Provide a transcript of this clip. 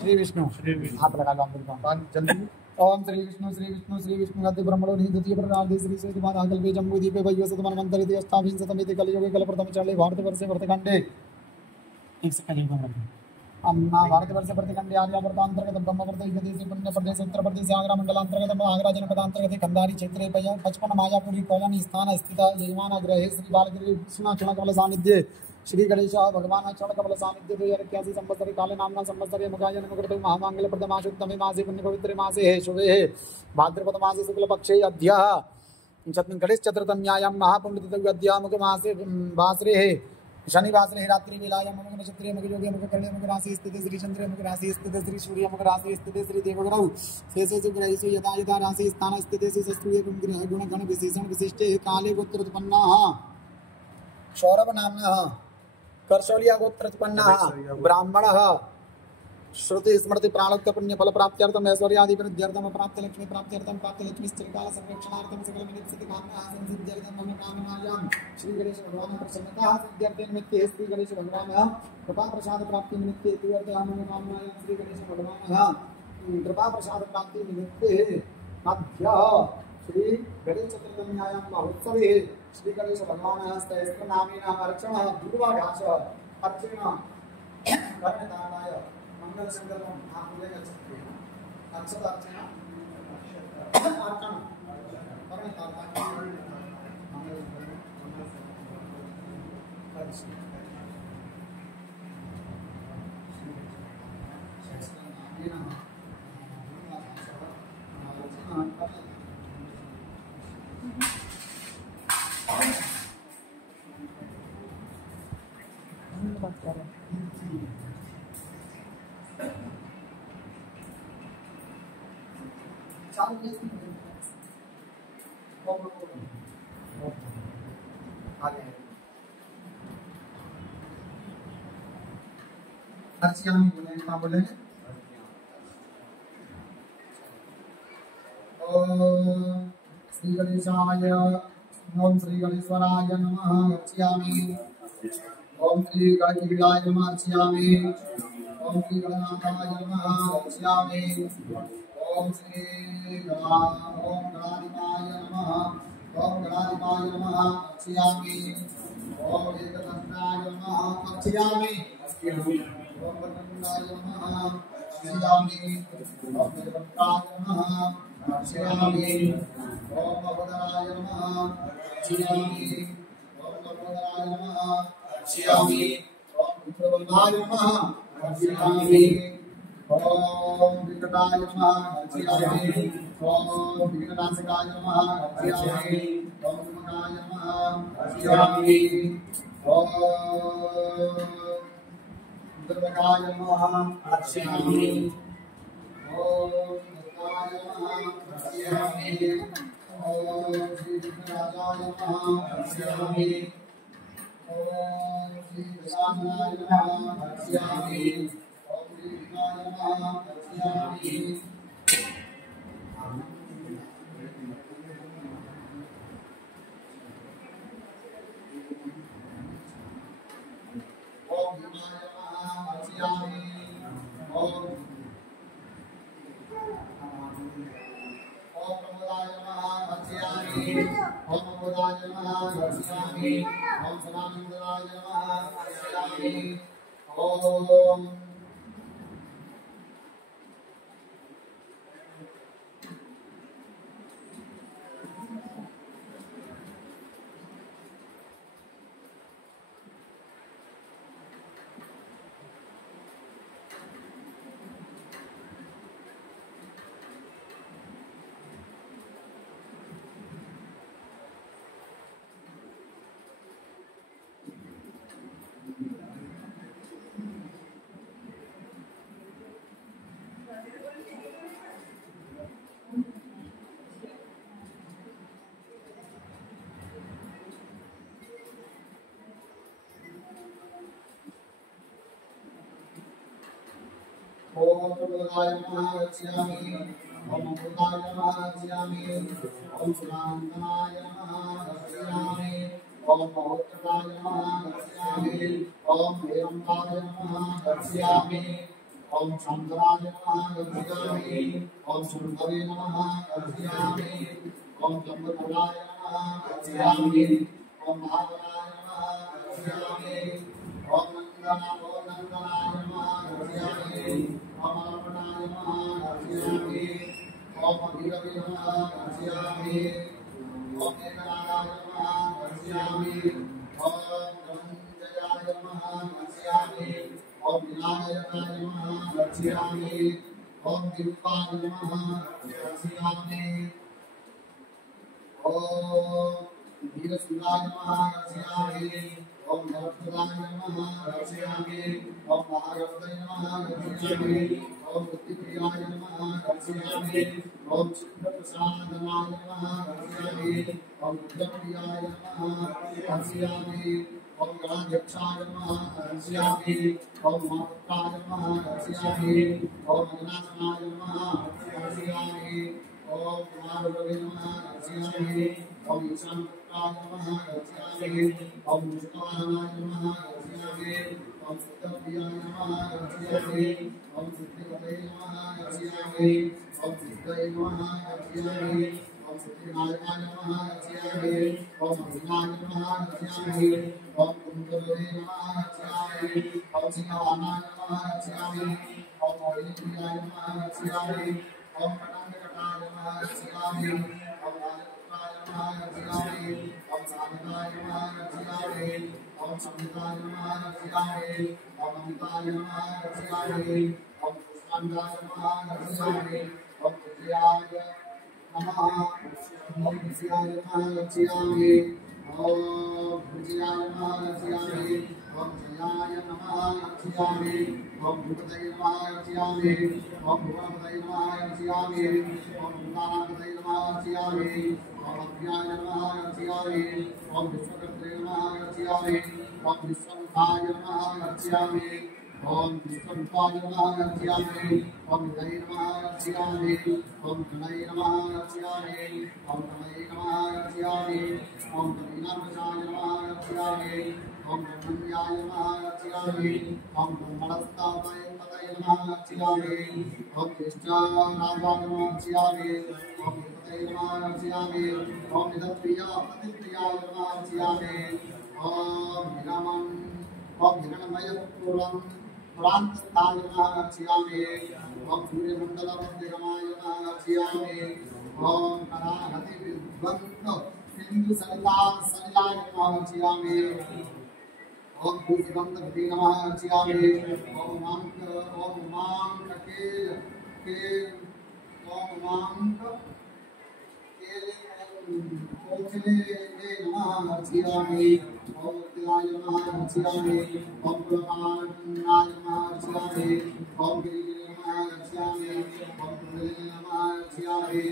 श्री विष्णु हाथ लगा लो जल्दी। ओम श्री विष्णु श्री विष्णु गति ब्रह्मणो निधि प्रणादि श्री श्री तुम्हारा कल्पे जम्बू दीपे वयो सतमन मंत्रित अष्टाविंशतमिति कलियुगे कल प्रथम चले भारतवर्षे वर्तखंडे एक सेकंड अन्ना भारतवर्षे वर्तखंडे आर्यावर्तांतर्गत ब्रह्मवर्त देशे पुण्य प्रदेश उत्तर प्रदेश आगरा मंडलांतर्गत आगरा जनपदांतर्गत खंडारी क्षेत्रे 55 मायापुरी कॉलोनी स्थान स्थित यजमान ग्रहे श्री बालगिरि विष्णु चरणकमल सानिध्य श्री गणेश भगवान चरणकमल सानिध्य 2081 संवत्सरे काले नामना संवत्सरे मुखायन मुकुटो महामंगल प्रदमाशुत्तमे मासे पुण्य पवित्रे मासे हे शुभे हे भाद्रपद मासे शुक्ल पक्षे अद्य गणेश चतुर्थम्यायां महापुण्यतिथि अद्य मुख मासे वासरे हे शनिवासरे हे रात्रि वेलायां मुख नक्षत्रे मुख योगे मुख कर्णे मुख राशि स्थिते श्री चंद्रे मुख राशि स्थिते श्री सूर्य मुख राशि स्थिते श्री देवग्रह शेषे ग्रहेषु यथा यथा राशि स्थान स्थिते श्री शस्त्रुये ग्रह गुण गण विशेषण विशिष्टे काले गोत्र उत्पन्नाः सौरभ नामनः कर्षौलिया गोत्रोत्पन्नः ब्राह्मणः श्रुति स्मृति प्राणोक्त पुण्य फल प्राप्त्यर्थम ऐश्वर्यादि वृद्ध्यर्थम प्राप्त लक्ष्मी प्राप्त्यर्थम प्राप्त लक्ष्मी चिरकाल संरक्षणार्थम सकल विनिश्चित कामना संसिद्ध्यर्थम मम कामनायां श्री गणेश भगवान प्रसन्नता सिद्ध्यर्थे निमित्ते श्री गणेश भगवान कृपा प्रसाद प्राप्ति निमित्ते इत्यर्थे मम कामनायां श्री गणेश भगवान कृपा प्रसाद प्राप्ति निमित्ते अद्य श्री गणेश चतुर्थम्यायां महोत्सवे श्री गणेश भगवान स्त्र नामेन अर्चना दूर्वाघास अर्चना कर्णदानाय मंगल संकल्पम आप बोलेगा अक्षत अर्चना अर्चना अर्चयामी बोलेंगे कहाँ बोलेंगे ओम श्री गणेशाय ओम श्री गणेश्वराय नमः अर्चयामी ओम श्री गणकिलाय नमः अर्चयामी ओम श्री गणनाथाय नमः अर्चयामी ओम श्री ओम गणाधिपाय नमः ओम गणाधिपाय नमः अर्चयामी ओम एकदंताय नमः अर्चयामी ओम वक्रतुंडाय नमः अर्चयामी ओम नीलकंठाय नमः अर्चयामी ओम महोदराय नमः अर्चयामी ओम महोदराय नमः अर्चयामी ओम विक्रमनाय नमः अर्चयामी ओम विकटाय नमः अर्चयामी ओम विघ्ननाशकाय नमः अर्चयामी ओम विमलाय नमः अर्चयामी ओम दुर्गाय नमः अर्चयामी ओम दुर्गाय नमः अर्चयामी ओम श्री विघ्नराजाय नमः अर्चयामी ओम श्री विशालाय नमः अर्चयामी ओम श्री विघ्नाय नमः अर्चयामी ओम भीमाय नमः अर्चयामी ओम प्रमोदाय नमः अर्चयामी ओम प्रमोदाय नमः अर्चयामी ओम सदानंदनाय नमः अर्चयामी ओम ओम प्रमोदाय नमः अर्चयामी ओम अमृताय नमः अर्चयामी ओम सुरांतनाय नमः अर्चयामी ओम महोत्तराय नमः अर्चयामी ओम हेमंताय नमः अर्चयामी ओम शंकराय नमः गच्छामि ओम शंभवे नमः गच्छामि ओम जम्बुराय नमः गच्छामि ओम महावराय नमः गच्छामि ओम नंदनाय नमः गच्छामि ओम अर्पणाय नमः गच्छामि ओम भीरवे नमः गच्छामि ओम एकनाथाय नमः गच्छामि ओम धनंजयाय नमः गच्छामि ओम विनायकाय नमः गच्छामि ओम विरूपाय नमः गच्छामि ओम वीरसुराय नमः गच्छामि ओम नरपदाय नमः गच्छामि ओम महागणपतये नमः गच्छामि ओम बुद्धिप्रियाय नमः गच्छामि ओम चित्रप्रसादनाय नमः गच्छामि ओम रुद्रप्रियाय नमः गच्छामि ओम गणाध्यक्षाय नमः गच्छामि ओम महापुत्राय नमः गच्छामि ओम अविनाशनाय नमः गच्छामि ओम कुमारगुरवे नमः गच्छामि ओम ईशानपुत्राय नमः गच्छामि ओम विष्णुवाहनाय नमः गच्छामि ओम सिद्धप्रियाय नमः गच्छामि ओम सिद्धिपतये नमः गच्छामि ओम सिद्धये नमः गच्छामि ओम सिद्धिनायकाय नमः गच्छामि ओम अभिनाय नमः गच्छामि ओम कुंडलवे नमः गच्छामि ओम सिंहवाहनाय नमः गच्छामि ओम मोहिनीप्रियाय नमः गच्छामि ओम पटांगकटाय नमः गच्छामि ओम राजपुत्राय नमः गच्छामि ओम साधकाय नमः गच्छामि ओम संहिताय नमः गच्छामि ओम अमिताय नमः गच्छामि ओम पुष्पांगाय नमः गच्छामि ओम विजयाय नमः ओम विजयाय नमः गच्छामि ओम विजयाय नमः गच्छामि ओम जयाय नमः गच्छामि ओम भूपतये नमः गच्छामि ओम भुवनपतये नमः गच्छामि ओम भूतानापतये नमः गच्छामि ओम अभ्याय नमः गच्छामि ओम विश्वकर्त्रे नमः गच्छामि ओम विश्वमुखाय नमः गच्छामि ओम विश्वरूपाय नमः गच्छामि ओम हृदये नमः गच्छामि ओम गणये नमः गच्छामि ओम नमये नमः गच्छामि ओम कवीनाथाय नमः गच्छामि ओम ब्रह्मण्याय नमः गच्छामि ओम ब्रह्मणस्ताय नमः गच्छामि ओम कृष्णाय नमः गच्छामि ओम विपतये नमः गच्छामि ओम निधप्रियाय नमः गच्छामि ओम विरामं ओम हिरण्मयपुरं पुरान्तस्थाय नमः गच्छामि ओम सूर्यमण्डलमध्यगमाय नमः गच्छामि ओम कराहति विद्वन्त सिंधु सलिलाय नमः गच्छामि ओम भूषिगंधपति नमः गच्छामि ओम उमांक के ओम उमांक कोकिले नमः गच्छामि ओम तिलाय नमः गच्छामि ओम पुरपाणाय नमः गच्छामि ओम गिरिगिरे नमः गच्छामि ओम कुंडलिनी नमः गच्छामि